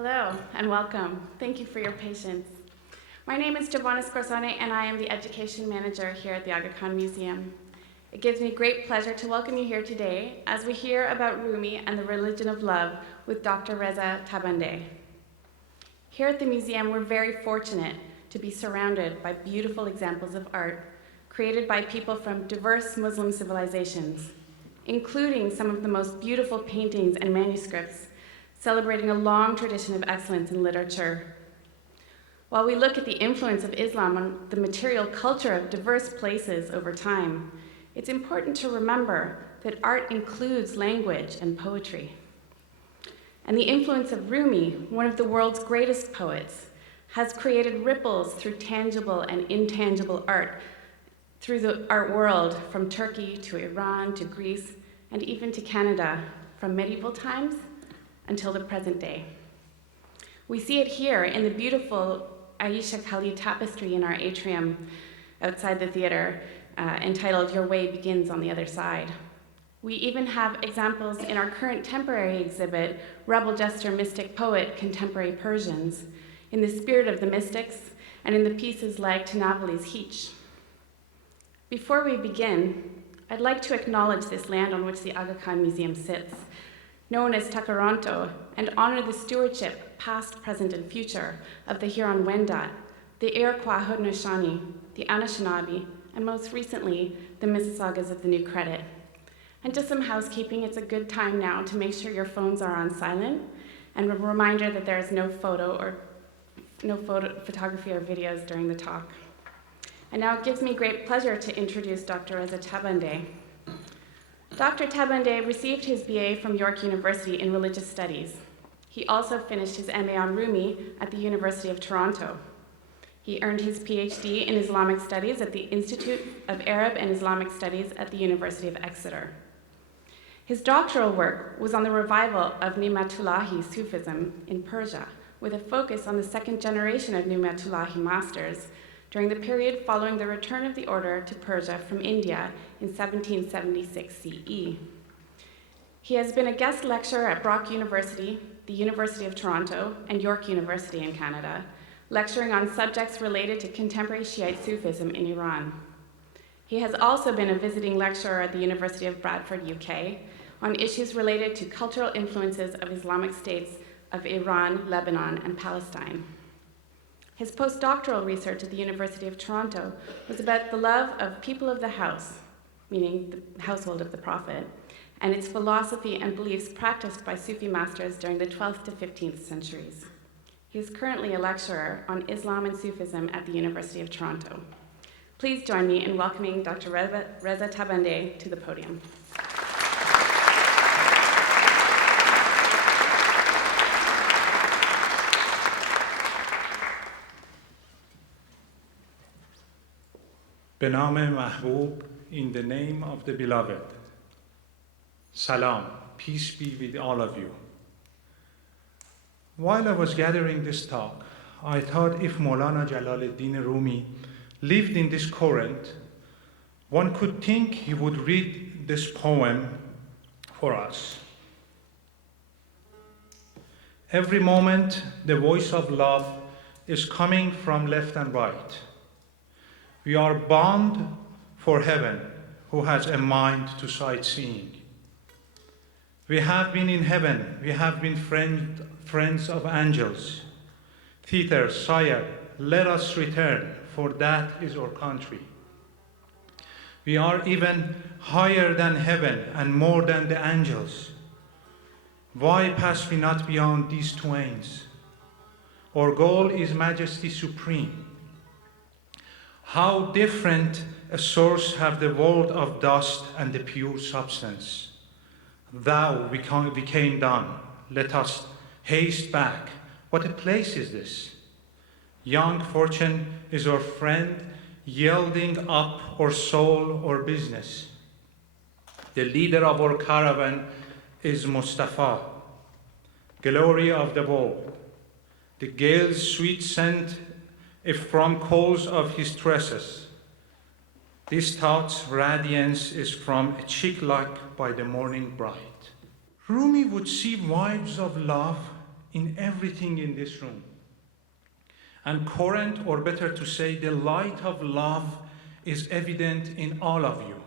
Hello and welcome. Thank you for your patience. My name is Giovanna Scorsone and I am the Education Manager here at the Aga Khan Museum. It gives me great pleasure to welcome you here today as we hear about Rumi and the religion of love with Dr. Reza Tabandeh. Here at the museum, we're very fortunate to be surrounded by beautiful examples of art created by people from diverse Muslim civilizations, including some of the most beautiful paintings and manuscripts celebrating a long tradition of excellence in literature. While we look at the influence of Islam on the material culture of diverse places over time, it's important to remember that art includes language and poetry. And the influence of Rumi, one of the world's greatest poets, has created ripples through tangible and intangible art through the art world, from Turkey to Iran to Greece and even to Canada, from medieval times until the present day. We see it here in the beautiful Aisha Khalid tapestry in our atrium outside the theater, entitled "Your Way Begins on the Other Side." We even have examples in our current temporary exhibit, Rebel Jester, Mystic Poet, Contemporary Persians, in the spirit of the mystics and in the pieces like Tanavali's Heech. Before we begin, I'd like to acknowledge this land on which the Aga Khan Museum sits, known as Takaranto, and honor the stewardship, past, present, and future, of the Huron-Wendat, the Iroquois Haudenosaunee, the Anishinaabe, and most recently, the Mississaugas of the New Credit. And just some housekeeping, it's a good time now to make sure your phones are on silent, and a reminder that there is no photography or videos during the talk. And now it gives me great pleasure to introduce Dr. Reza Tabandeh. Dr. Tabandeh received his BA from York University in Religious Studies. He also finished his MA on Rumi at the University of Toronto. He earned his PhD in Islamic Studies at the Institute of Arab and Islamic Studies at the University of Exeter. His doctoral work was on the revival of Ni'matullahi Sufism in Persia, with a focus on the second generation of Ni'matullahi masters during the period following the return of the order to Persia from India in 1776 CE. He has been a guest lecturer at Brock University, the University of Toronto, and York University in Canada, lecturing on subjects related to contemporary Shiite Sufism in Iran. He has also been a visiting lecturer at the University of Bradford, UK, on issues related to cultural influences of Islamic states of Iran, Lebanon, and Palestine. His postdoctoral research at the University of Toronto was about the love of people of the house, meaning the household of the Prophet, and its philosophy and beliefs practiced by Sufi masters during the 12th to 15th centuries. He is currently a lecturer on Islam and Sufism at the University of Toronto. Please join me in welcoming Dr. Reza Tabandeh to the podium. به نام محبوب, in the name of the beloved. Salam, peace be with all of you. While I was gathering this talk, I thought if Maulana Jalaluddin Rumi lived in this current, one could think he would read this poem for us. Every moment, the voice of love is coming from left and right. We are bound for heaven, who has a mind to sightseeing. We have been in heaven, we have been friends of angels. Thither, sire, let us return, for that is our country. We are even higher than heaven and more than the angels. Why pass we not beyond these twains? Our goal is majesty supreme. How different a source have the world of dust and the pure substance. Thou became done. Let us haste back. What a place is this? Young fortune is our friend, yielding up our soul or business. The leader of our caravan is Mustafa, glory of the world. The gale's sweet scent, if from coals of his tresses. This thought's radiance is from a cheek like by the morning bright. Rumi would see wives of love in everything in this room. And current, or better to say, the light of love is evident in all of you.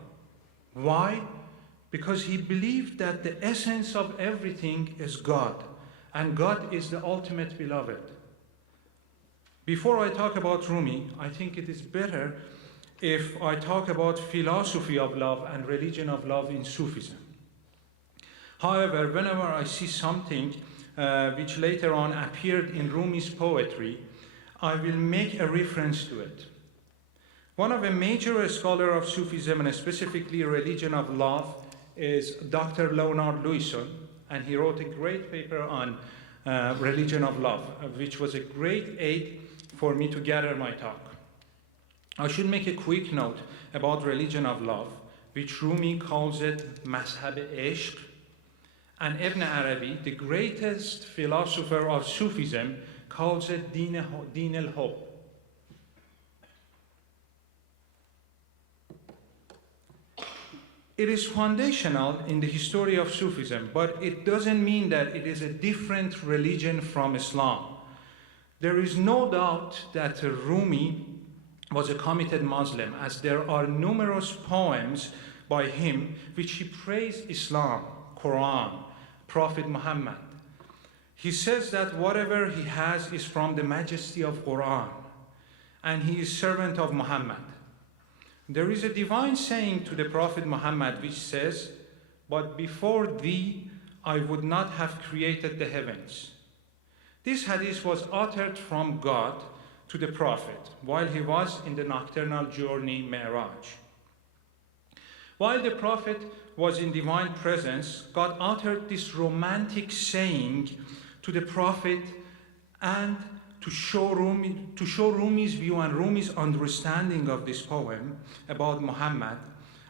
Why? Because he believed that the essence of everything is God, and God is the ultimate beloved. Before I talk about Rumi, I think it is better if I talk about philosophy of love and religion of love in Sufism. However, whenever I see something which later on appeared in Rumi's poetry, I will make a reference to it. One of the major scholars of Sufism, and specifically religion of love, is Dr. Leonard Lewison, and he wrote a great paper on religion of love, which was a great aid for me to gather my talk. I should make a quick note about religion of love, which Rumi calls it Mazhab Ishq, and Ibn Arabi, the greatest philosopher of Sufism, calls it Din al-Hub. It is foundational in the history of Sufism, but it doesn't mean that it is a different religion from Islam. There is no doubt that Rumi was a committed Muslim, as there are numerous poems by him which he praised Islam, Quran, Prophet Muhammad. He says that whatever he has is from the majesty of Quran, and he is servant of Muhammad. There is a divine saying to the Prophet Muhammad which says, "But before thee, I would not have created the heavens." This hadith was uttered from God to the Prophet while he was in the nocturnal journey Mi'raj. While the Prophet was in divine presence, God uttered this romantic saying to the Prophet, and to show Rumi's view and Rumi's understanding of this poem about Muhammad,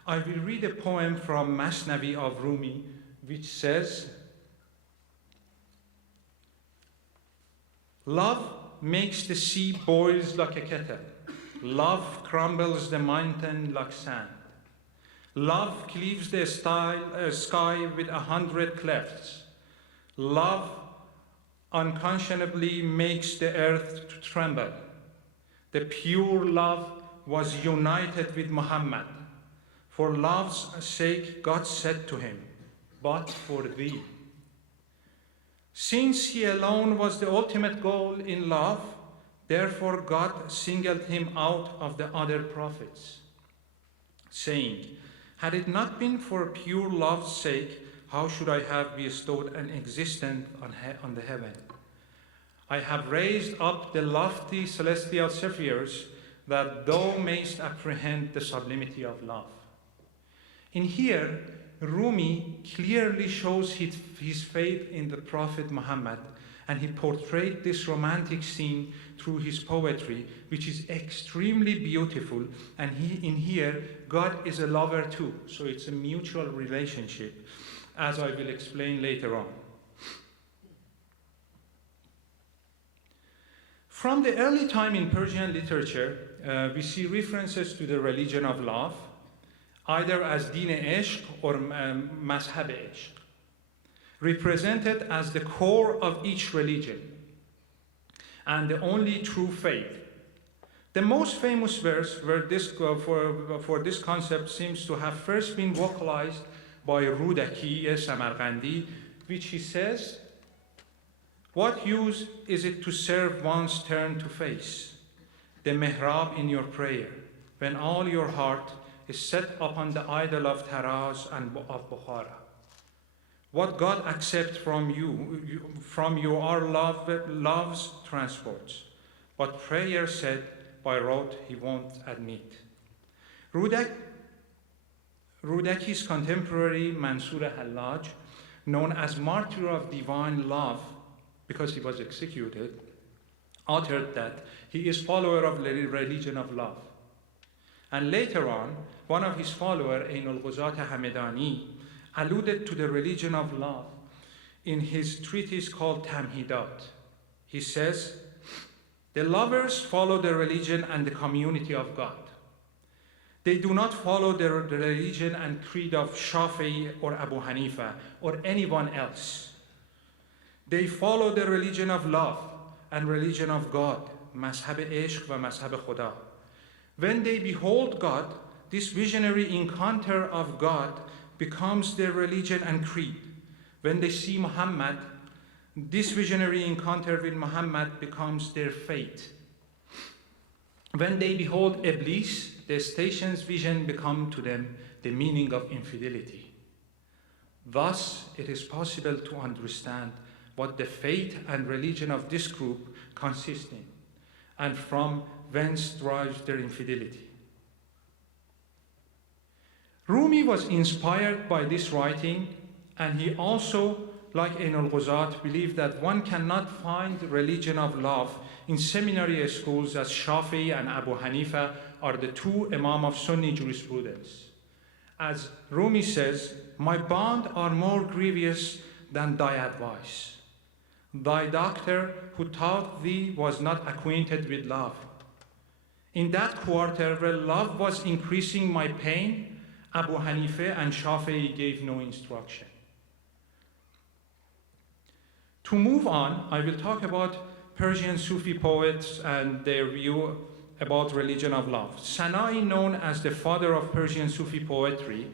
I will read a poem from Masnavi of Rumi, which says, "Love makes the sea boils like a kettle. Love crumbles the mountain like sand. Love cleaves the sky with 100 clefts. Love unconscionably makes the earth to tremble. The pure love was united with Muhammad. For love's sake, God said to him, 'But for thee.' Since he alone was the ultimate goal in love, therefore God singled him out of the other prophets, saying, 'Had it not been for pure love's sake, how should I have bestowed an existence on the heaven? I have raised up the lofty celestial spheres that thou mayst apprehend the sublimity of love.'" In here, Rumi clearly shows his faith in the Prophet Muhammad, and he portrayed this romantic scene through his poetry, which is extremely beautiful. And in here, God is a lover too, so it's a mutual relationship, as I will explain later on. From the early time in Persian literature, we see references to the religion of love, either as Din Ishq or Mazhab Ishq, represented as the core of each religion and the only true faith. The most famous verse for this concept seems to have first been vocalized by Rudaki Samarkandi, which he says, "What use is it to serve one's turn to face the mihrab in your prayer, when all your heart is set upon the idol of Taraz and of Bukhara? What God accepts from you are love's transports, but prayer said by rote he won't admit." Rudaki's contemporary Mansur Hallaj, known as Martyr of Divine Love because he was executed, uttered that he is follower of the religion of love. And later on, one of his followers, Ainul Ghuzat Hamedani, alluded to the religion of love in his treatise called Tamhidat. He says, "The lovers follow the religion and the community of God. They do not follow the religion and creed of Shafi'i or Abu Hanifa or anyone else. They follow the religion of love and religion of God, mazhab ishq wa mazhab khuda. When they behold God, this visionary encounter of God becomes their religion and creed. When they see Muhammad, this visionary encounter with Muhammad becomes their faith. When they behold Iblis, the station's vision becomes to them the meaning of infidelity. Thus, it is possible to understand what the faith and religion of this group consist in, and from whence drives their infidelity. Rumi was inspired by this writing, and he also, like Ain al-Ghuzat, believed that one cannot find religion of love in seminary schools as Shafi'i and Abu Hanifa are the two Imam of Sunni jurisprudence. As Rumi says, "My bond are more grievous than thy advice. Thy doctor who taught thee was not acquainted with love. In that quarter where love was increasing my pain, Abu Hanifa and Shafi'i gave no instruction." To move on, I will talk about Persian Sufi poets and their view about religion of love. Sana'i, known as the father of Persian Sufi poetry,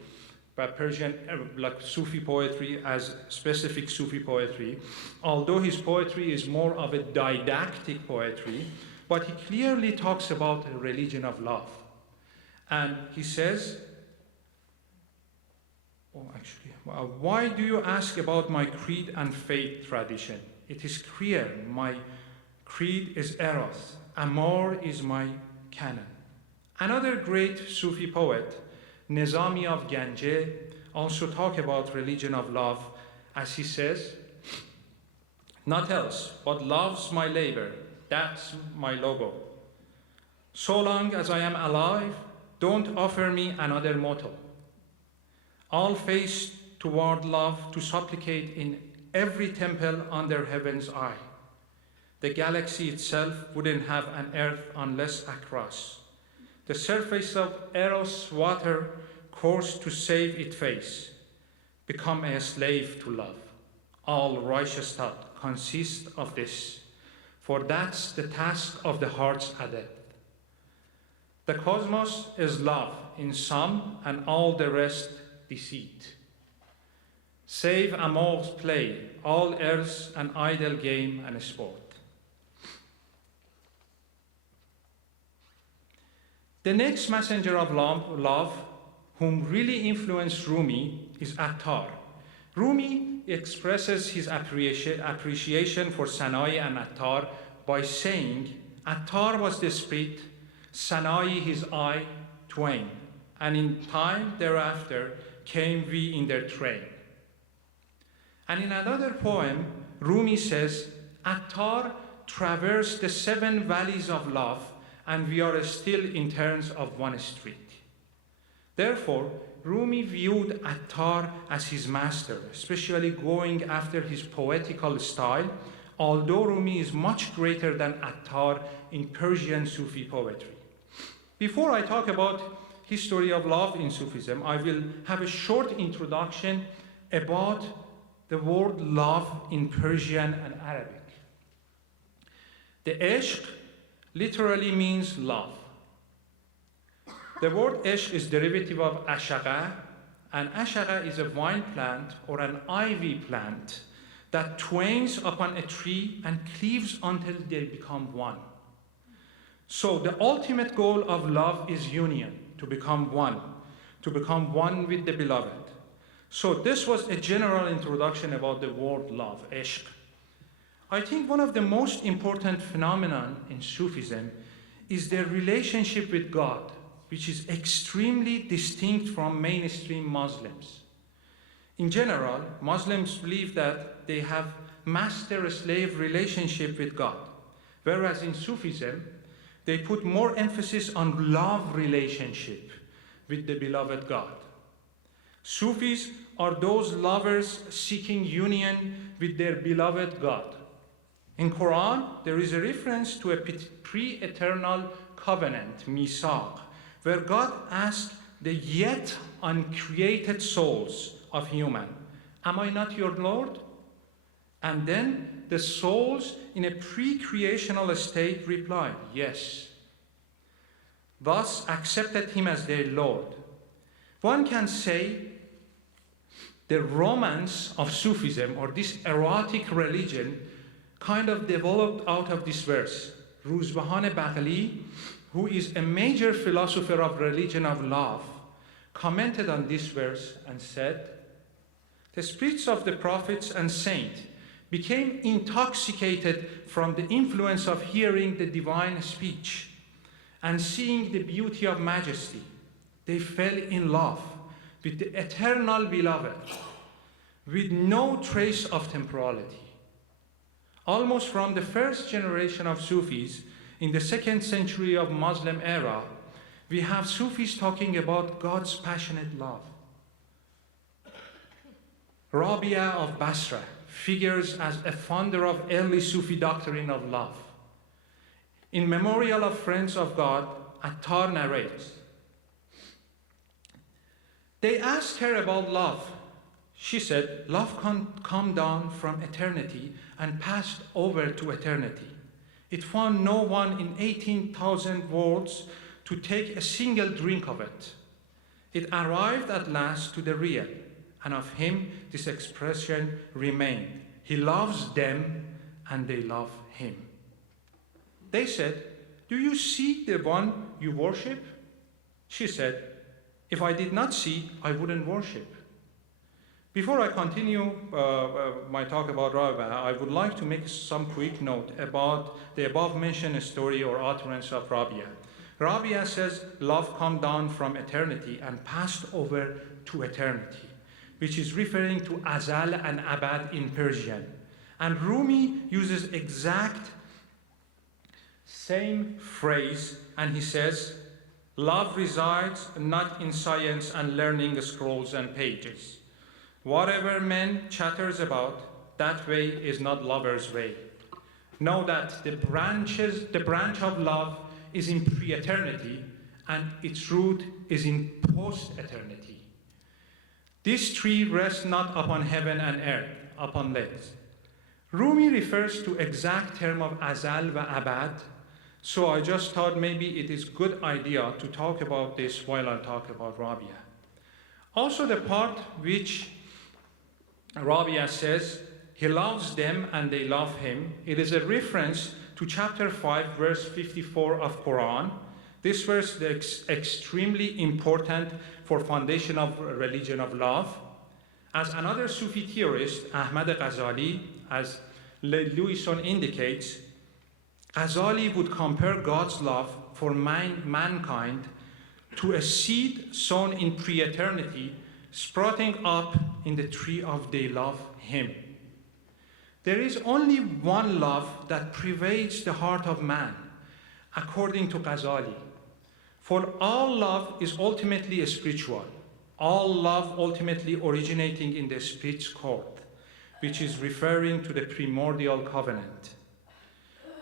but Persian like Sufi poetry as specific Sufi poetry, although his poetry is more of a didactic poetry, but he clearly talks about a religion of love. And he says, why do you ask about my creed and faith tradition? It is clear, my creed is Eros, Amor is my canon. Another great Sufi poet, Nizami of Ganja, also talk about religion of love, as he says, "Not else, but love's my labor, that's my logo. So long as I am alive, don't offer me another motto. I'll face toward love to supplicate in every temple under heaven's eye. The galaxy itself wouldn't have an earth unless across the surface of Eros water course to save its face. Become a slave to love. All righteous thought consists of this, for that's the task of the heart's adept. The cosmos is love in sum, and all the rest deceit. Save Amor's play, all earth's an idle game and a sport." The next messenger of love, whom really influenced Rumi, is Attar. Rumi expresses his appreciation for Sana'i and Attar by saying, "Attar was the spirit, Sana'i his eye, twain, and in time thereafter came we in their train." And in another poem, Rumi says, "Attar traversed the 7 valleys of love, and we are still in terms of one street." Therefore, Rumi viewed Attar as his master, especially going after his poetical style, although Rumi is much greater than Attar in Persian Sufi poetry. Before I talk about history of love in Sufism, I will have a short introduction about the word love in Persian and Arabic. The ishq literally means love. The word ishq is derivative of ashaqa, and ashaqa is a vine plant or an ivy plant that twains upon a tree and cleaves until they become one. So the ultimate goal of love is union, to become one with the beloved. So this was a general introduction about the word love, ishq. I think one of the most important phenomena in Sufism is their relationship with God, which is extremely distinct from mainstream Muslims. In general, Muslims believe that they have master-slave relationship with God, whereas in Sufism, they put more emphasis on love relationship with the beloved God. Sufis are those lovers seeking union with their beloved God. In Quran, there is a reference to a pre-eternal covenant, misaq, where God asked the yet uncreated souls of human, "Am I not your Lord?" And then the souls in a pre-creational state replied, yes. Thus accepted him as their Lord. One can say the romance of Sufism, or this erotic religion, kind of developed out of this verse. Ruzbahan Baghli, who is a major philosopher of religion of love, commented on this verse and said, the spirits of the prophets and saints became intoxicated from the influence of hearing the divine speech and seeing the beauty of majesty. They fell in love with the eternal beloved, with no trace of temporality. Almost from the first generation of Sufis in the 2nd century of Muslim era, we have Sufis talking about God's passionate love. Rabi'a of Basra figures as a founder of early Sufi doctrine of love. In Memorial of Friends of God, Attar narrates, they asked her about love. She said, love can come down from eternity and passed over to eternity. It found no one in 18,000 worlds to take a single drink of it. It arrived at last to the real, and of him this expression remained. He loves them and they love him. They said, do you see the one you worship? She said, if I did not see, I wouldn't worship. Before I continue my talk about Rabi'a, I would like to make some quick note about the above mentioned story or utterance of Rabi'a. Rabi'a says, love come down from eternity and passed over to eternity, which is referring to Azal and Abad in Persian. And Rumi uses exact same phrase, and he says, love resides not in science and learning scrolls and pages. Whatever man chatters about, that way is not lover's way. Know that the branch of love is in pre-eternity, and its root is in post-eternity. This tree rests not upon heaven and earth, upon legs. Rumi refers to exact term of Azal wa Abad, so I just thought maybe it is good idea to talk about this while I talk about Rabi'a. Also the part which Rabi'a says, he loves them and they love him, it is a reference to chapter 5, verse 54 of Quran. This verse is extremely important for foundation of religion of love. As another Sufi theorist, Ahmad Ghazali, as Lewison indicates, Ghazali would compare God's love for mankind to a seed sown in pre-eternity, sprouting up in the tree of they love him. There is only one love that pervades the heart of man, according to Ghazali. For all love is ultimately spiritual, all love ultimately originating in the spirit's court, which is referring to the primordial covenant.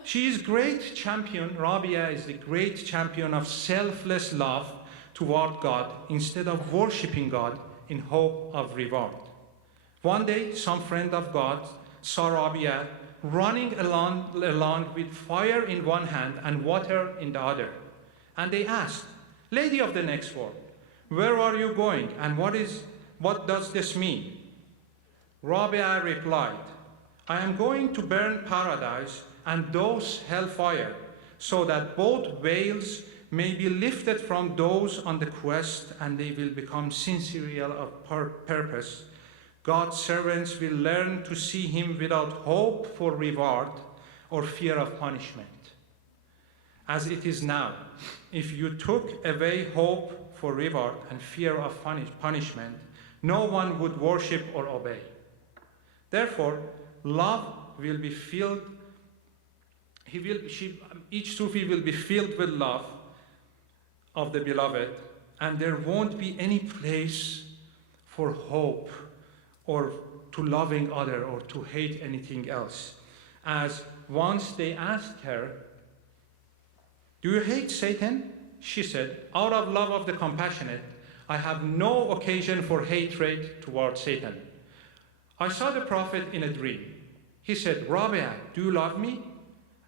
She is great champion, Rabi'a is the great champion of selfless love toward God instead of worshiping God in hope of reward. One day, some friend of God saw Rabi'a running along with fire in one hand and water in the other. And they asked, Lady of the next world, where are you going and what does this mean? Rabi'a replied, I am going to burn paradise and dose hellfire, so that both veils may be lifted from those on the quest and they will become sincere of purpose. God's servants will learn to see him without hope for reward or fear of punishment. As it is now, if you took away hope for reward and fear of punishment, no one would worship or obey. Therefore, love will be filled, each Sufi will be filled with love of the beloved, and there won't be any place for hope or to loving other or to hate anything else. As once they asked her, do you hate Satan? She said, out of love of the compassionate, I have no occasion for hatred toward Satan. I saw the Prophet in a dream. He said, Rabi'a, do you love me?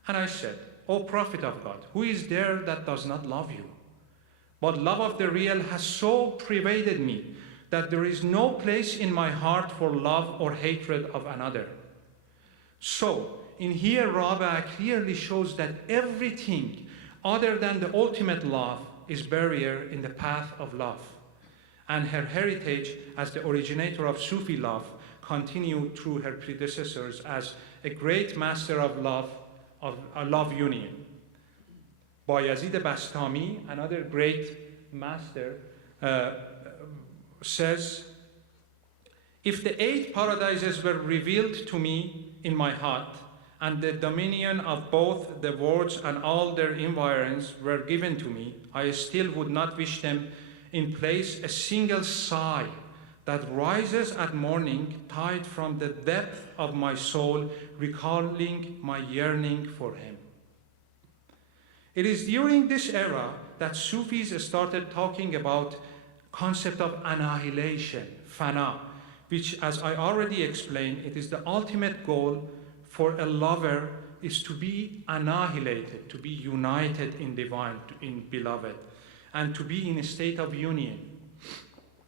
And I said, O Prophet of God, who is there that does not love you? But love of the real has so pervaded me that there is no place in my heart for love or hatred of another. So, in here, Rabi'a clearly shows that everything other than the ultimate love is barrier in the path of love. And her heritage as the originator of Sufi love continued through her predecessors as a great master of love union. Bayazid Bastami, another great master, says, if the 8 paradises were revealed to me in my heart, and the dominion of both the worlds and all their environs were given to me, I still would not wish them in place a single sigh that rises at morning, tied from the depth of my soul, recalling my yearning for him. It is during this era that Sufis started talking about concept of annihilation, fana, which, as I already explained, it is the ultimate goal for a lover is to be annihilated, to be united in divine, in beloved, and to be in a state of union.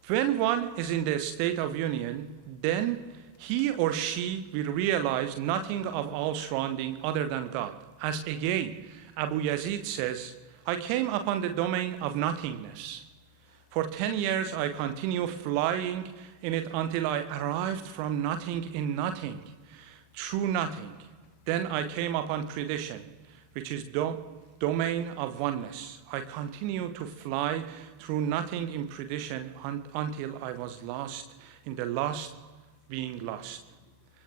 When one is in the state of union, then he or she will realize nothing of all surrounding other than God. As again, Abu Yazid says, I came upon the domain of nothingness. For 10 years I continued flying in it until I arrived from nothing in nothing, through nothing. Then I came upon perdition, which is domain of oneness. I continued to fly through nothing in perdition until I was lost in the lost being lost.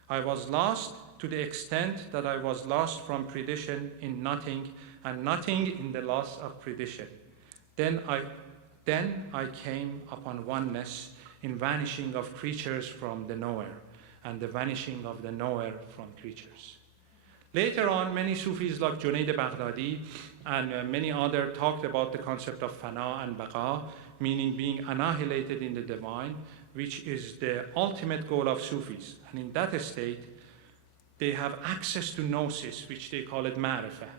I was lost to the extent that I was lost from perdition in nothing, and nothing in the loss of perdition. Then I came upon oneness in vanishing of creatures from the nowhere, and the vanishing of the nowhere from creatures. Later on, many Sufis like Junaid Baghdadi and many others talked about the concept of fana and baqa, meaning being annihilated in the divine, which is the ultimate goal of Sufis. And in that state, they have access to gnosis, which they call it ma'rifah.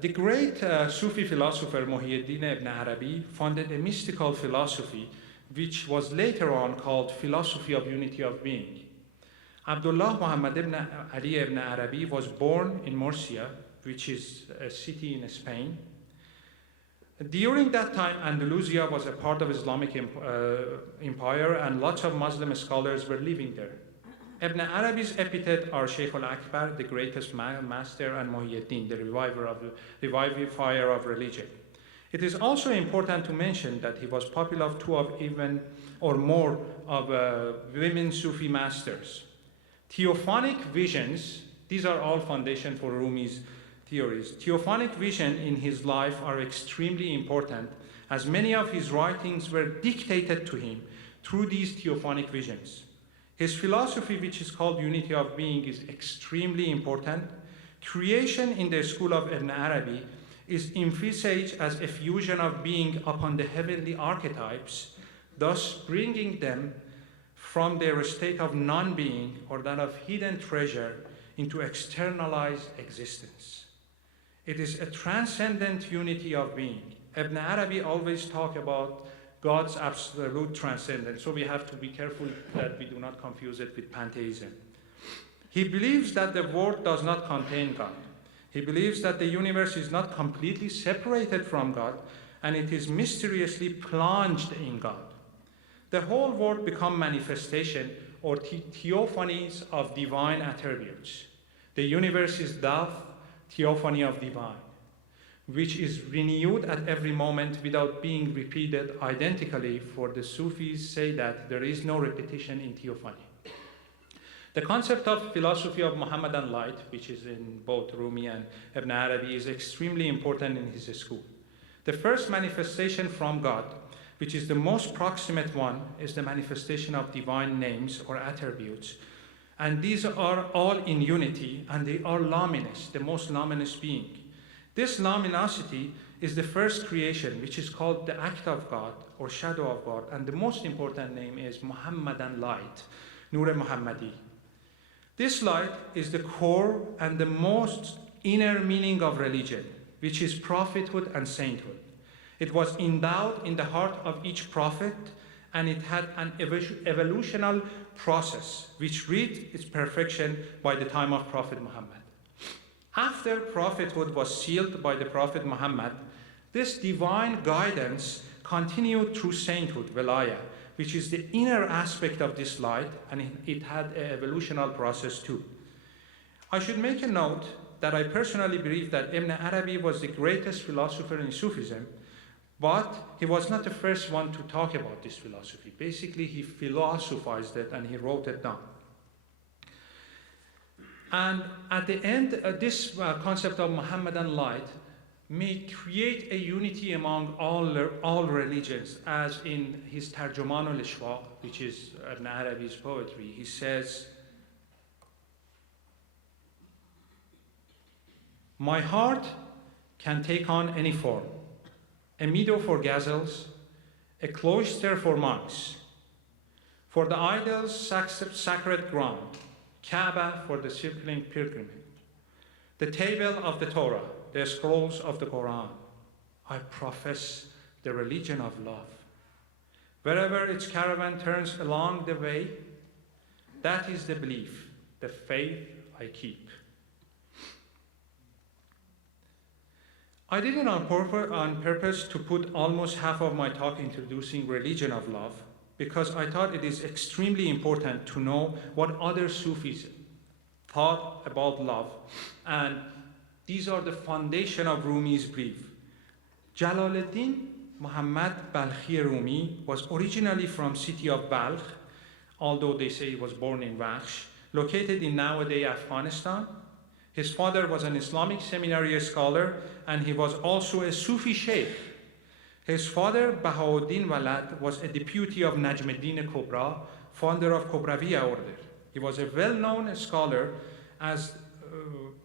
The great Sufi philosopher Muhyiddin ibn Arabi founded a mystical philosophy which was later on called philosophy of unity of being. Abdullah Muhammad ibn Ali ibn Arabi was born in Murcia, which is a city in Spain. During that time, Andalusia was a part of Islamic empire, and lots of Muslim scholars were living there. Ibn Arabi's epithet are Shaykh al-Akbar, the greatest master, and Muhyiddin, the revivifier of religion. It is also important to mention that he was popular of 2 of even or more of women Sufi masters. Theophanic visions, these are all foundation for Rumi's theories. Theophanic vision in his life are extremely important, as many of his writings were dictated to him through these theophanic visions. His philosophy, which is called unity of being, is extremely important. Creation in the school of Ibn Arabi is envisaged as a fusion of being upon the heavenly archetypes, thus bringing them from their state of non-being or that of hidden treasure into externalized existence. It is a transcendent unity of being. Ibn Arabi always talk about God's absolute transcendence, so we have to be careful that we do not confuse it with pantheism. He believes that the world does not contain God. He believes that the universe is not completely separated from God, and it is mysteriously plunged in God. The whole world becomes manifestation or theophanies of divine attributes. The universe is the theophany of divine, which is renewed at every moment without being repeated identically, for the Sufis say that there is no repetition in theophany. The concept of philosophy of Mohammedan light, which is in both Rumi and Ibn Arabi, is extremely important in his school. The first manifestation from God, which is the most proximate one, is the manifestation of divine names or attributes. And these are all in unity, and they are luminous, the most luminous being. This luminosity is the first creation, which is called the act of God or shadow of God, and the most important name is Mohammedan light, Nur Muhammadi. This light is the core and the most inner meaning of religion, which is prophethood and sainthood. It was endowed in the heart of each prophet, and it had an evolutional process which reached its perfection by the time of Prophet Muhammad. After prophethood was sealed by the Prophet Muhammad, this divine guidance continued through sainthood, Velaya, which is the inner aspect of this light, and it had an evolutional process too. I should make a note that I personally believe that Ibn Arabi was the greatest philosopher in Sufism, but he was not the first one to talk about this philosophy. Basically, he philosophized it and he wrote it down. And at the end, this concept of Muhammadan light may create a unity among all religions, as in his Tarjuman al-Ishwaq, which is Ibn Arabi's poetry. He says, "My heart can take on any form, a meadow for gazelles, a cloister for monks, for the idols sacred ground, Kaaba for the circling pilgrimage, the table of the Torah, the scrolls of the Quran. I profess the religion of love. Wherever its caravan turns along the way, that is the belief, the faith I keep." I did it on purpose to put almost half of my talk introducing religion of love, because I thought it is extremely important to know what other Sufis thought about love, and these are the foundation of Rumi's belief. Jalaluddin Muhammad Balkhi Rumi was originally from city of Balkh, although they say he was born in Vakhsh, located in nowadays Afghanistan. His father was an Islamic seminary scholar, and he was also a Sufi sheikh. His father, Bahauddin Walad, was a deputy of Najmuddin Kubra, founder of Kobrawiya order. He was a well-known scholar, as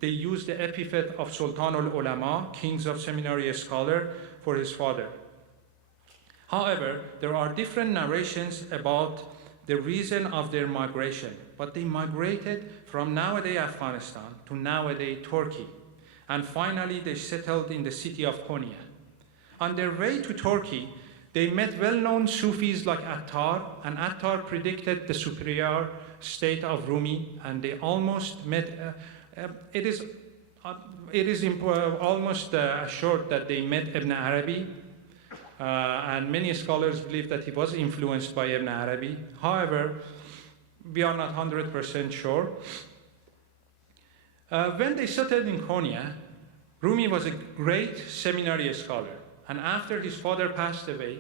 they used the epithet of Sultan al-Ulama, kings of seminary scholar, for his father. However, there are different narrations about the reason of their migration, but they migrated from nowadays Afghanistan to nowadays Turkey, and finally they settled in the city of Konya. On their way to Turkey, they met well-known Sufis like Attar, and Attar predicted the superior state of Rumi, and they almost met. It is almost assured that they met Ibn Arabi, and many scholars believe that he was influenced by Ibn Arabi. However, we are not 100% sure. When they settled in Konya, Rumi was a great seminary scholar, and after his father passed away,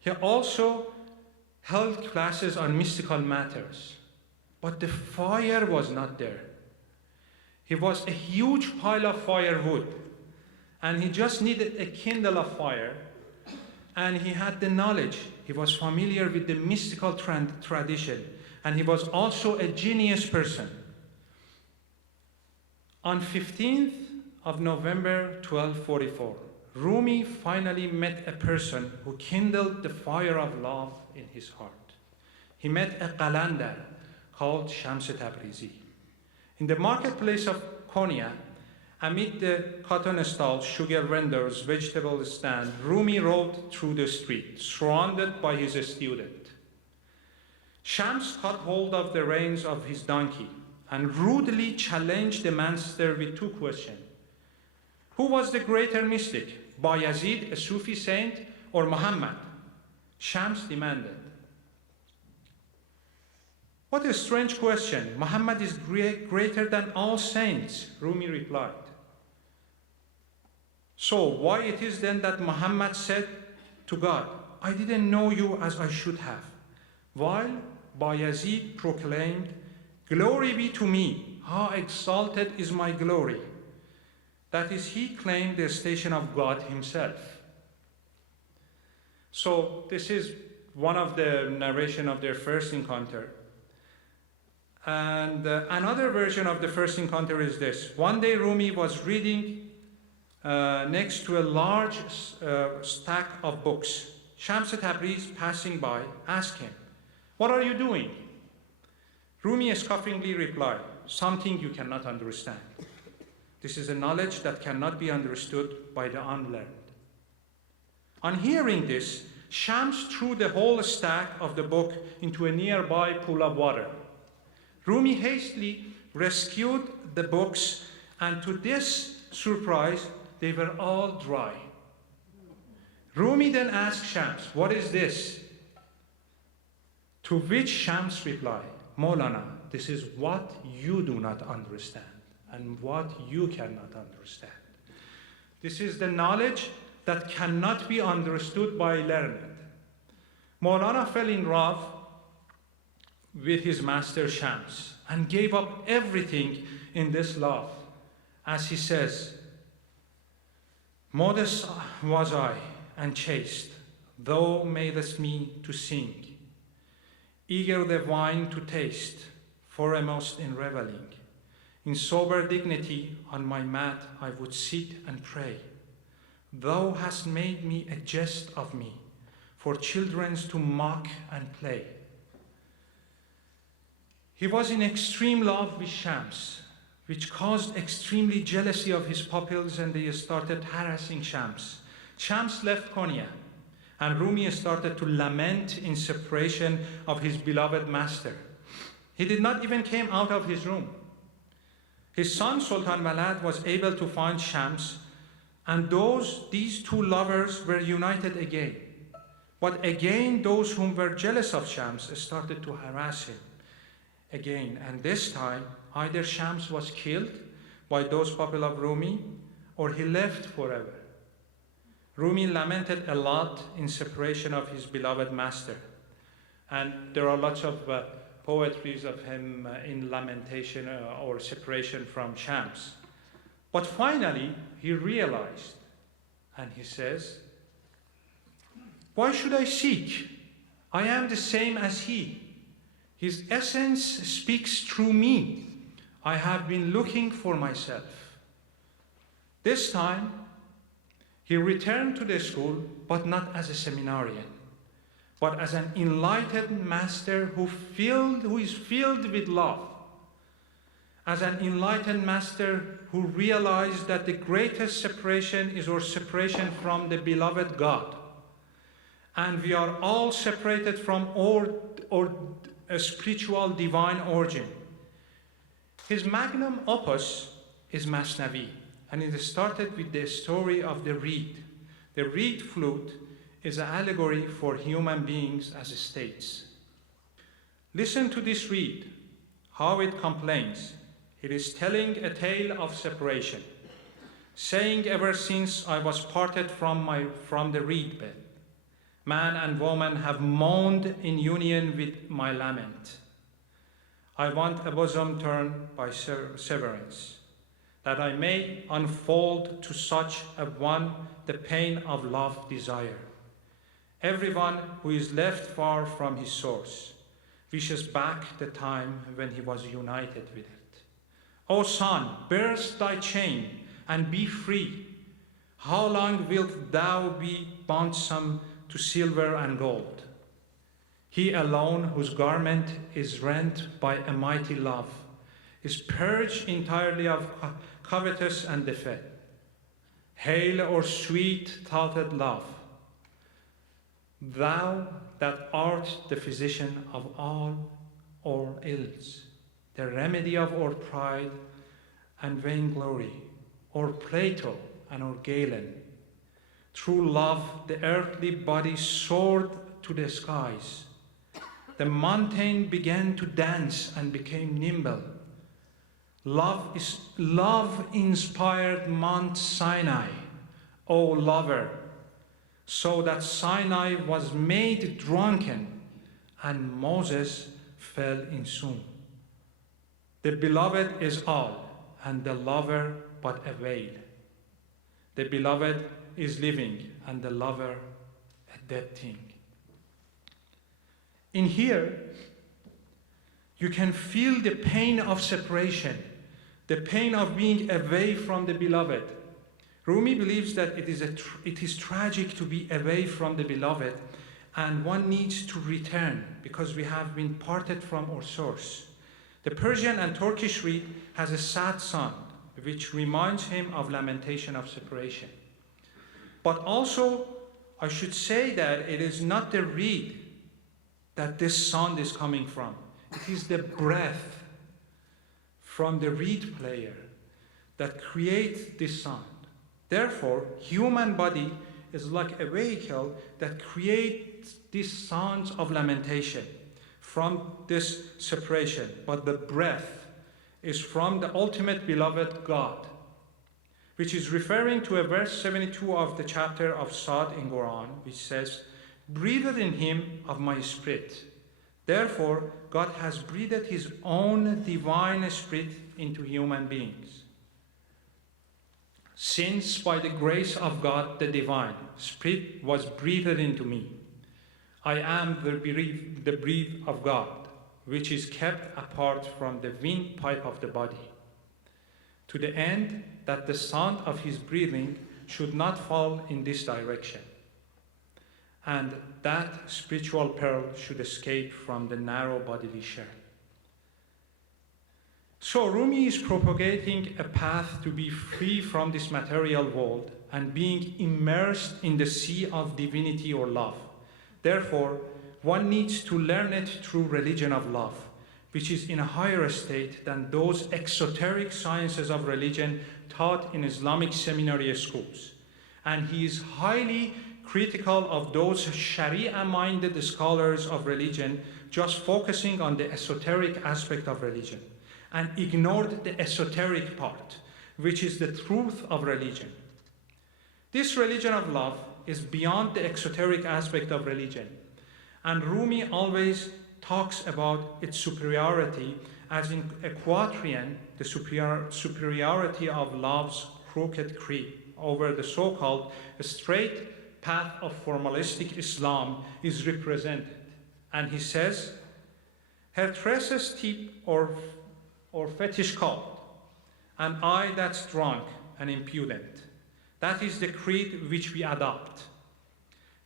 he also held classes on mystical matters, but the fire was not there. He was a huge pile of firewood, and he just needed a kindle of fire, and he had the knowledge. He was familiar with the mystical tradition, and he was also a genius person. On 15th of November 1244, Rumi finally met a person who kindled the fire of love in his heart. He met a qalandar called Shams Tabrizi. In the marketplace of Konya, amid the cotton stalls, sugar vendors, vegetable stand, Rumi rode through the street, surrounded by his student. Shams caught hold of the reins of his donkey and rudely challenged the master with two questions. Who was the greater mystic, Bayazid, a Sufi saint, or Muhammad? Shams demanded. What a strange question. Muhammad is greater than all saints, Rumi replied. So why it is then that Muhammad said to God, I didn't know you as I should have, while Bayazid proclaimed, glory be to me, how exalted is my glory. That is, he claimed the station of God himself. So this is one of the narration of their first encounter. And another version of the first encounter is this. One day Rumi was reading next to a large stack of books. Shams Tabriz, passing by, asked him, what are you doing? Rumi scoffingly replied, "Something you cannot understand. This is a knowledge that cannot be understood by the unlearned." On hearing this, Shams threw the whole stack of the book into a nearby pool of water. Rumi hastily rescued the books, and to this surprise, they were all dry. Rumi then asked Shams, "What is this?" To which Shams replied, "Maulana, this is what you do not understand and what you cannot understand. This is the knowledge that cannot be understood by learned." Maulana fell in love with his master Shams and gave up everything in this love. As he says, "Modest was I and chaste, thou madest me to sing, eager the wine to taste, foremost in reveling. In sober dignity on my mat I would sit and pray. Thou hast made me a jest of me, for children's to mock and play." He was in extreme love with Shams, which caused extremely jealousy of his pupils, and they started harassing Shams. Shams left Konya, and Rumi started to lament in separation of his beloved master. He did not even come out of his room. His son Sultan Malad was able to find Shams, and these two lovers were united again. But again, those whom were jealous of Shams started to harass him again, and this time either Shams was killed by those people of Rumi, or he left forever. Rumi lamented a lot in separation of his beloved master, and there are lots of poetries of him in lamentation or separation from Shams. But finally, he realized, and he says, "Why should I seek? I am the same as he. His essence speaks through me. I have been looking for myself." This time, he returned to the school, but not as a seminarian, but as an enlightened master who is filled with love. As an enlightened master who realized that the greatest separation is our separation from the beloved God. And we are all separated from our spiritual divine origin. His magnum opus is Masnavi, and it started with the story of the reed. The reed flute is an allegory for human beings as states. Listen to this reed, how it complains. It is telling a tale of separation, saying, "Ever since I was parted from the reed bed, man and woman have moaned in union with my lament. I want a bosom turned by severance, that I may unfold to such a one the pain of love desire. Everyone who is left far from his source wishes back the time when he was united with it. O son, burst thy chain and be free. How long wilt thou be bondsome to silver and gold? He alone, whose garment is rent by a mighty love, is purged entirely of covetous and defect. Hail, O sweet-thoughted love, thou that art the physician of all our ills, the remedy of our pride and vainglory, our Plato and our Galen. Through love, the earthly body soared to the skies. The mountain began to dance and became nimble. Love inspired Mount Sinai, O lover, so that Sinai was made drunken and Moses fell in swoon. The beloved is all, and the lover but a veil. The beloved is living, and the lover a dead thing. In here, you can feel the pain of separation, the pain of being away from the beloved. Rumi believes that it is tragic to be away from the beloved, and one needs to return because we have been parted from our source. The Persian and Turkish reed has a sad sound, which reminds him of lamentation of separation. But also, I should say that it is not the reed that this sound is coming from. It is the breath from the reed player that creates this sound. Therefore, human body is like a vehicle that creates these sounds of lamentation from this separation. But the breath is from the ultimate beloved God, which is referring to a verse 72 of the chapter of Sad in Quran, which says, "Breathed in him of my spirit." Therefore, God has breathed his own divine spirit into human beings. Since by the grace of God, the divine spirit was breathed into me, I am the breath of God, which is kept apart from the windpipe of the body, to the end that the sound of his breathing should not fall in this direction, and that spiritual pearl should escape from the narrow bodily shell. So Rumi is propagating a path to be free from this material world and being immersed in the sea of divinity or love. Therefore, one needs to learn it through religion of love, which is in a higher state than those exoteric sciences of religion taught in Islamic seminary schools. And he is highly critical of those Sharia-minded scholars of religion just focusing on the esoteric aspect of religion and ignored the esoteric part, which is the truth of religion. This religion of love is beyond the exoteric aspect of religion, and Rumi always talks about its superiority as in a quatrain, the superiority of love's crooked creed over the so-called straight path of formalistic Islam is represented. And he says, her tresses tip or fetish called, an eye that's drunk and impudent. That is the creed which we adopt.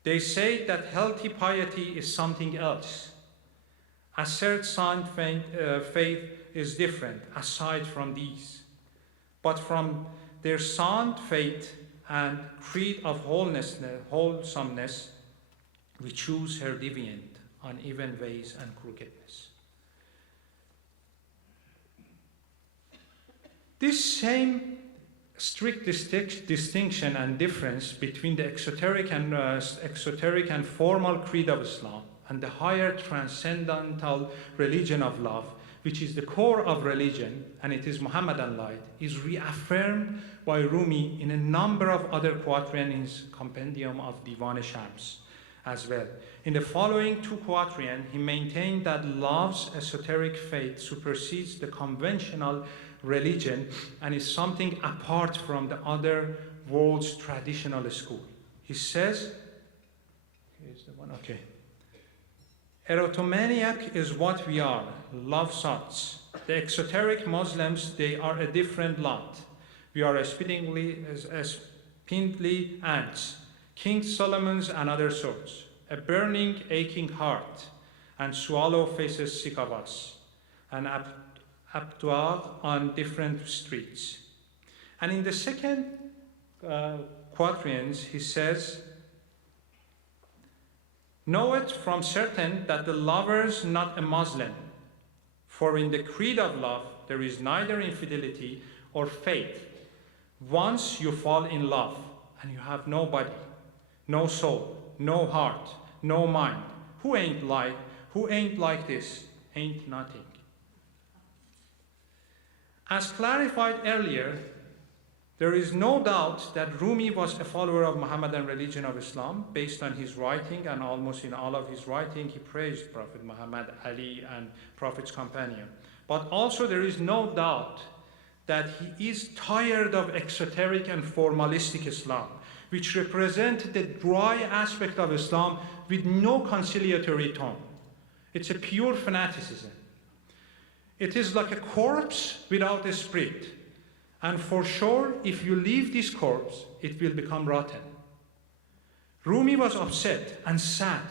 They say that healthy piety is something else. Assert sound faith is different aside from these. But from their sound faith and creed of wholesomeness, we choose her deviant, uneven ways and crookedness. This same strict distinction and difference between the exoteric and formal creed of Islam and the higher transcendental religion of love, which is the core of religion, and it is Muhammadan light, is reaffirmed by Rumi in a number of other quatrains in his compendium of Diwan-e-Shams as well. In the following two quatrains, he maintained that love's esoteric faith supersedes the conventional religion and is something apart from the other world's traditional school. He says, here's the one, okay. Erotomaniac is what we are, love sots. The exoteric Muslims, they are a different lot. We are as spindly ants, King Solomon's and other sorts, a burning, aching heart, and swallow faces sick of us, and abtuar on different streets. And in the second quatrains, he says, know it from certain that the lover's not a Muslim, for in the creed of love there is neither infidelity or faith. Once you fall in love and you have no body, no soul, no heart, no mind, who ain't like this, ain't nothing. As clarified earlier, there is no doubt that Rumi was a follower of Muhammadan religion of Islam based on his writing, and almost in all of his writing he praised Prophet Muhammad, Ali, and Prophet's companion. But also there is no doubt that he is tired of exoteric and formalistic Islam, which represent the dry aspect of Islam with no conciliatory tone. It's a pure fanaticism. It is like a corpse without a spirit. And for sure, if you leave this corpse, it will become rotten. Rumi was upset and sad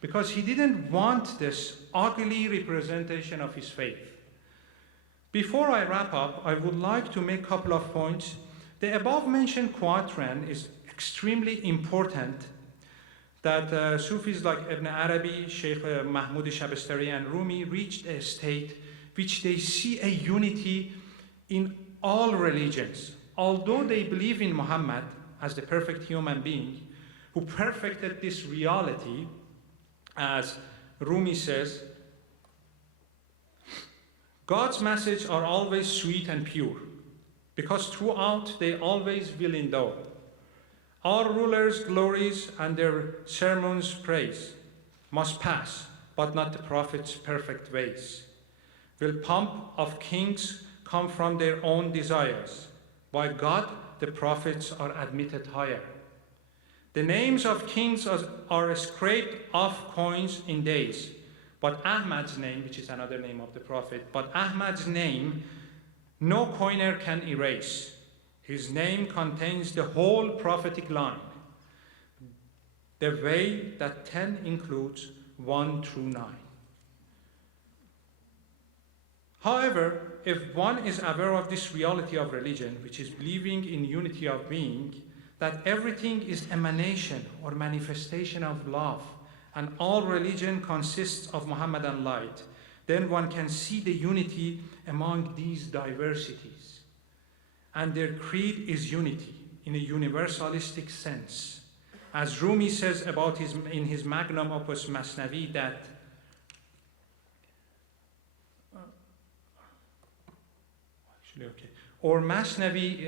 because he didn't want this ugly representation of his faith. Before I wrap up, I would like to make a couple of points. The above mentioned quatrain is extremely important that Sufis like Ibn Arabi, Sheikh Mahmud Shabastari and Rumi reached a state which they see a unity in all religions. Although they believe in Muhammad as the perfect human being who perfected this reality, as Rumi says, God's message are always sweet and pure, because throughout they always will endow. All rulers' glories and their sermons' praise must pass, but not the prophet's perfect ways. Will pomp of kings come from their own desires? By God, the prophets are admitted higher. The names of kings are scraped off coins in days, but Ahmad's name, which is another name of the prophet, but Ahmad's name no coiner can erase. His name contains the whole prophetic line, the way that 10 includes 1 through 9. However, if one is aware of this reality of religion, which is believing in unity of being, that everything is emanation or manifestation of love, and all religion consists of Muhammadan light, then one can see the unity among these diversities. And their creed is unity in a universalistic sense. As Rumi says about in his magnum opus Masnavi that or Masnavi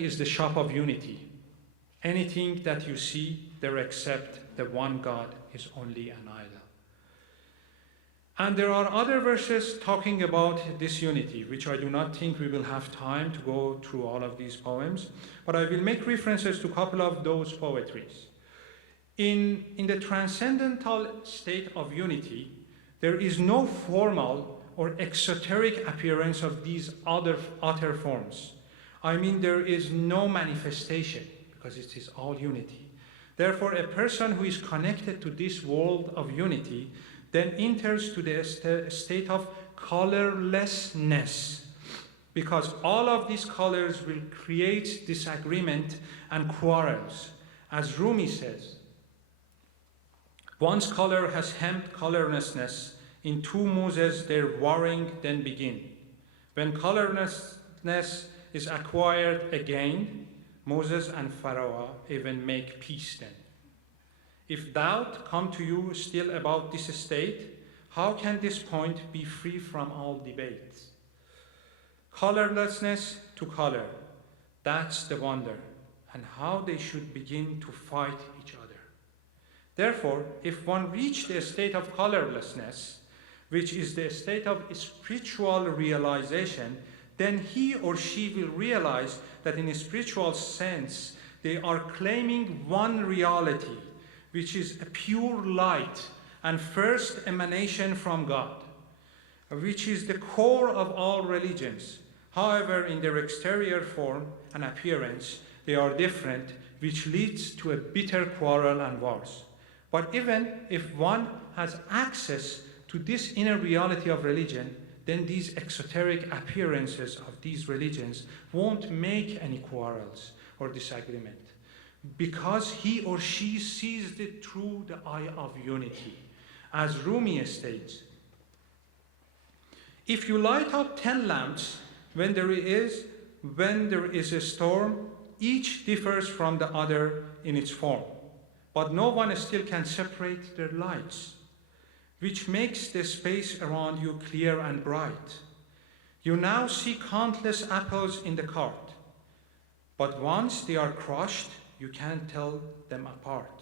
is the shop of unity. Anything that you see there except the one God is only an idol. And there are other verses talking about this unity, which I do not think we will have time to go through all of these poems, but I will make references to a couple of those poetries. In the transcendental state of unity, there is no formal or exoteric appearance of these other forms. I mean, there is no manifestation, because it is all unity. Therefore, a person who is connected to this world of unity then enters to the state of colorlessness, because all of these colors will create disagreement and quarrels. As Rumi says, once color has hemmed colorlessness, in two muses their warring then begin. When colorlessness is acquired again, Moses and Pharaoh even make peace then. If doubt come to you still about this state, how can this point be free from all debates? Colorlessness to color, that's the wonder, and how they should begin to fight each other. Therefore, if one reach the state of colorlessness, which is the state of spiritual realization, then he or she will realize that in a spiritual sense, they are claiming one reality, which is a pure light and first emanation from God, which is the core of all religions. However, in their exterior form and appearance, they are different, which leads to a bitter quarrel and wars. But even if one has access to this inner reality of religion, then these exoteric appearances of these religions won't make any quarrels or disagreement, because he or she sees it through the eye of unity. As Rumi states, if you light up 10 lamps when there is a storm, each differs from the other in its form, but no one still can separate their lights, which makes the space around you clear and bright. You now see countless apples in the cart, but once they are crushed, you can't tell them apart.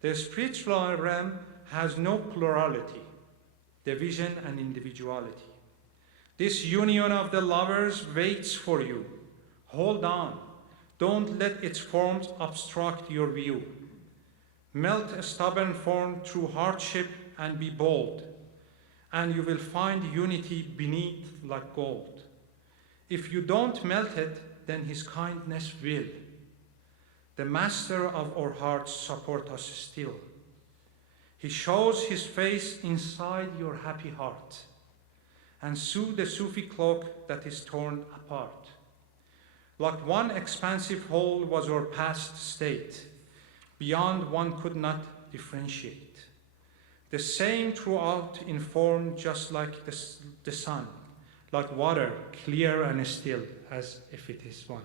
The spiritual realm has no plurality, division and individuality. This union of the lovers waits for you. Hold on. Don't let its forms obstruct your view. Melt a stubborn form through hardship and be bold, and you will find unity beneath like gold. If you don't melt it, then his kindness will. The master of our hearts support us still. He shows his face inside your happy heart. and sew the Sufi cloak that is torn apart. Like one expansive whole was our past state, beyond one could not differentiate. The same throughout in form, just like the sun, like water, clear and still, as if it is one.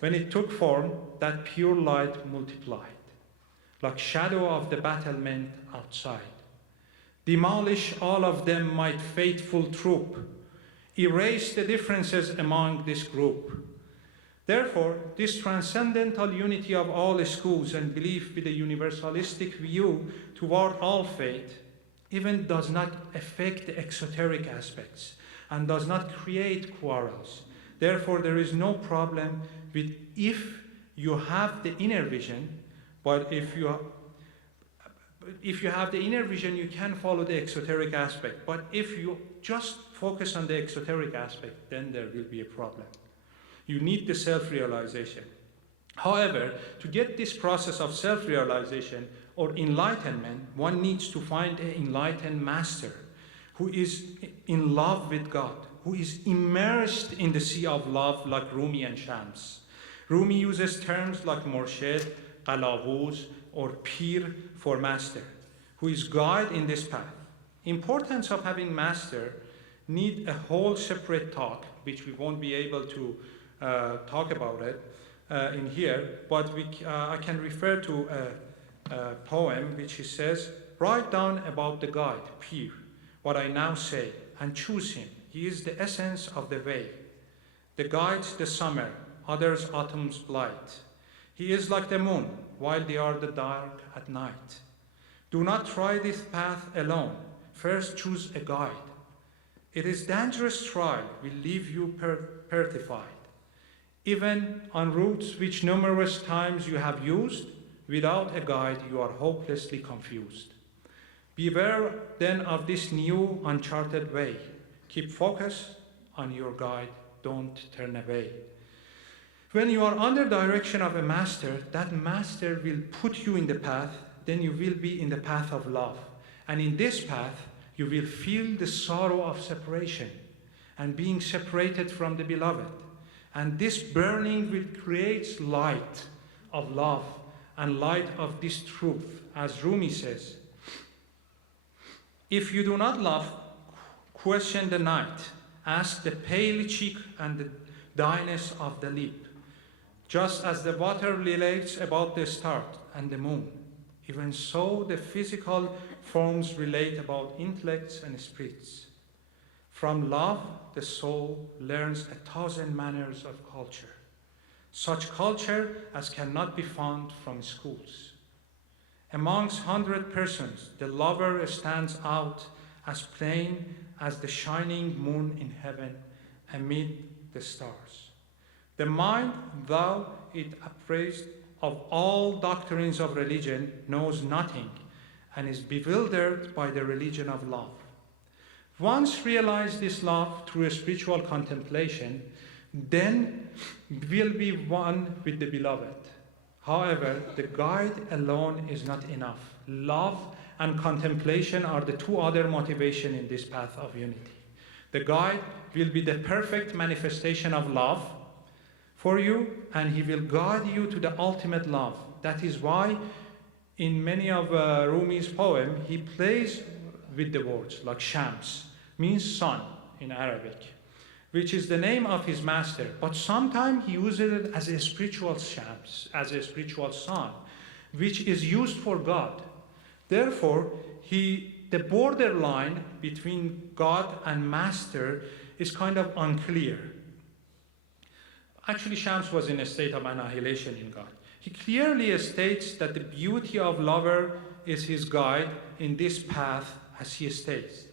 When it took form, that pure light multiplied, like shadow of the battlement outside. Demolish all of them, my faithful troop. Erase the differences among this group. Therefore, this transcendental unity of all schools and belief with a universalistic view toward all faith even does not affect the exoteric aspects and does not create quarrels. Therefore, there is no problem with if you have the inner vision, but if you have the inner vision, you can follow the exoteric aspect. But if you just focus on the exoteric aspect, then there will be a problem. You need the self-realization. However, to get this process of self-realization or enlightenment, one needs to find an enlightened master who is in love with God, who is immersed in the sea of love like Rumi and Shams. Rumi uses terms like Morshed, Qalawuz, or Pir for master, who is guide in this path. Importance of having master need a whole separate talk, which we won't be able to talk about it in here, but I can refer to a poem which he says, write down about the guide, Pir, what I now say, and choose him. He is the essence of the way. The guides the summer, others autumn's blight. He is like the moon, while they are the dark at night. Do not try this path alone. First choose a guide. It is dangerous trial will leave you petrified. Even on routes which numerous times you have used, without a guide you are hopelessly confused. Beware then of this new uncharted way. Keep focus on your guide, don't turn away. When you are under direction of a master, that master will put you in the path, then you will be in the path of love. And in this path, you will feel the sorrow of separation and being separated from the beloved. And this burning will create light of love and light of this truth, as Rumi says. If you do not love, question the night, ask the pale cheek and the dryness of the lip. Just as the water relates about the star and the moon, even so the physical forms relate about intellects and spirits. From love, the soul learns 1,000 manners of culture, such culture as cannot be found from schools. Amongst 100 persons, the lover stands out as plain as the shining moon in heaven amid the stars. The mind, though it appraised of all doctrines of religion, knows nothing and is bewildered by the religion of love. Once realize this love through a spiritual contemplation, then will be one with the beloved. However, the guide alone is not enough. Love and contemplation are the two other motivations in this path of unity. The guide will be the perfect manifestation of love for you, and he will guide you to the ultimate love. That is why in many of Rumi's poems, he plays with the words, like Shams, means sun in Arabic, which is the name of his master. But sometimes he uses it as a spiritual Shams, as a spiritual sun, which is used for God. Therefore, the borderline between God and master is kind of unclear. Actually, Shams was in a state of annihilation in God. He clearly states that the beauty of lover is his guide in this path, as he states.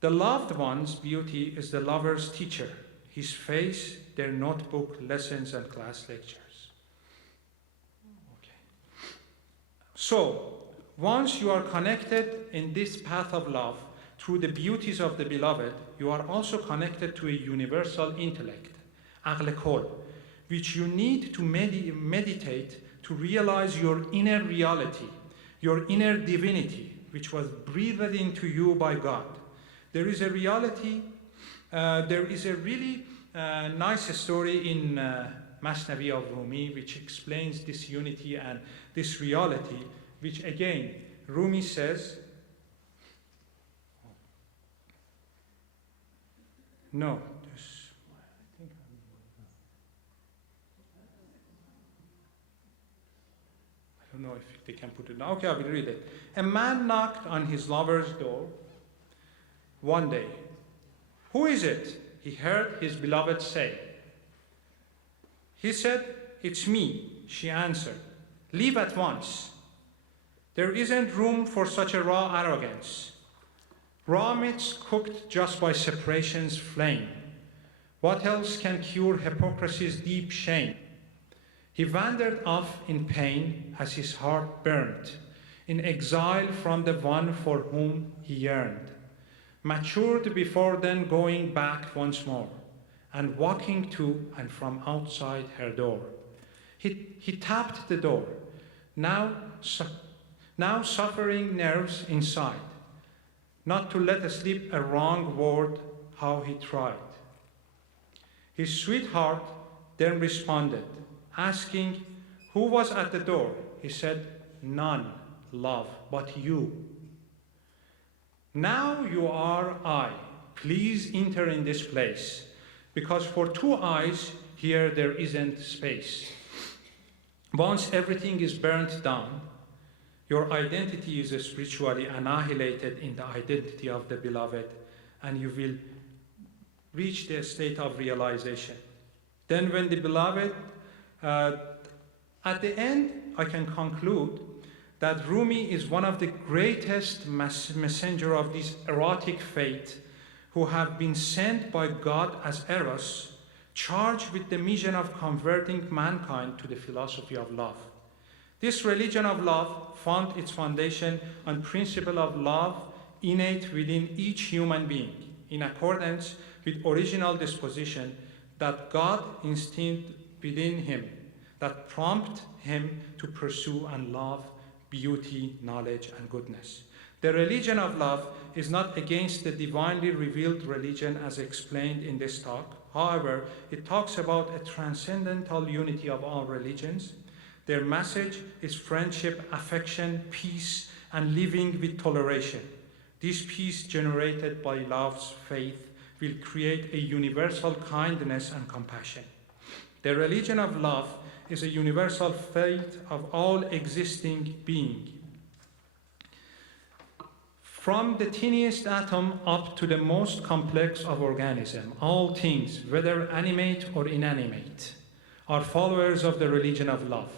The loved one's beauty is the lover's teacher, his face, their notebook, lessons, and class lectures. Okay. So, once you are connected in this path of love through the beauties of the beloved, you are also connected to a universal intellect, aql kol, which you need to meditate to realize your inner reality, your inner divinity, which was breathed into you by God. There is a reality, there is a really nice story in Masnavi of Rumi which explains this unity and this reality, which again, Rumi says, no, this, I think I don't know if they can put it now. Okay, I will read it. A man knocked on his lover's door one day. Who is it? He heard his beloved say. He said, it's me, she answered. Leave at once. There isn't room for such a raw arrogance. Raw meats cooked just by separation's flame. What else can cure hypocrisy's deep shame? He wandered off in pain as his heart burned, in exile from the one for whom he yearned, matured before then going back once more, and walking to and from outside her door. He tapped the door, now suffering nerves inside, not to let slip a wrong word, how he tried. His sweetheart then responded, asking who was at the door. He said, none, love, but you. Now you are I. Please enter in this place, because for two eyes here there isn't space. Once everything is burnt down, your identity is spiritually annihilated in the identity of the beloved, and you will reach the state of realization. Then when the beloved, at the end, I can conclude that Rumi is one of the greatest messenger of this erotic faith who have been sent by God as Eros, charged with the mission of converting mankind to the philosophy of love. This religion of love found its foundation on principle of love innate within each human being, in accordance with original disposition that God instilled within him, that prompt him to pursue and love beauty, knowledge, and goodness. The religion of love is not against the divinely revealed religion as explained in this talk. However, it talks about a transcendental unity of all religions. Their message is friendship, affection, peace, and living with toleration. This peace generated by love's faith will create a universal kindness and compassion. The religion of love is a universal faith of all existing being. From the tiniest atom up to the most complex of organism, all things, whether animate or inanimate, are followers of the religion of love.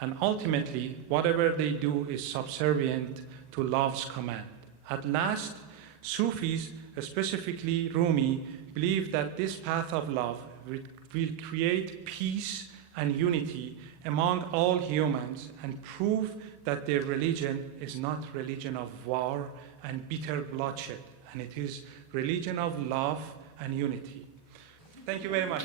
And ultimately, whatever they do is subservient to love's command. At last, Sufis, specifically Rumi, believe that this path of love will create peace and unity among all humans and prove that their religion is not religion of war and bitter bloodshed, and it is religion of love and unity. Thank you very much.